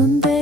손대.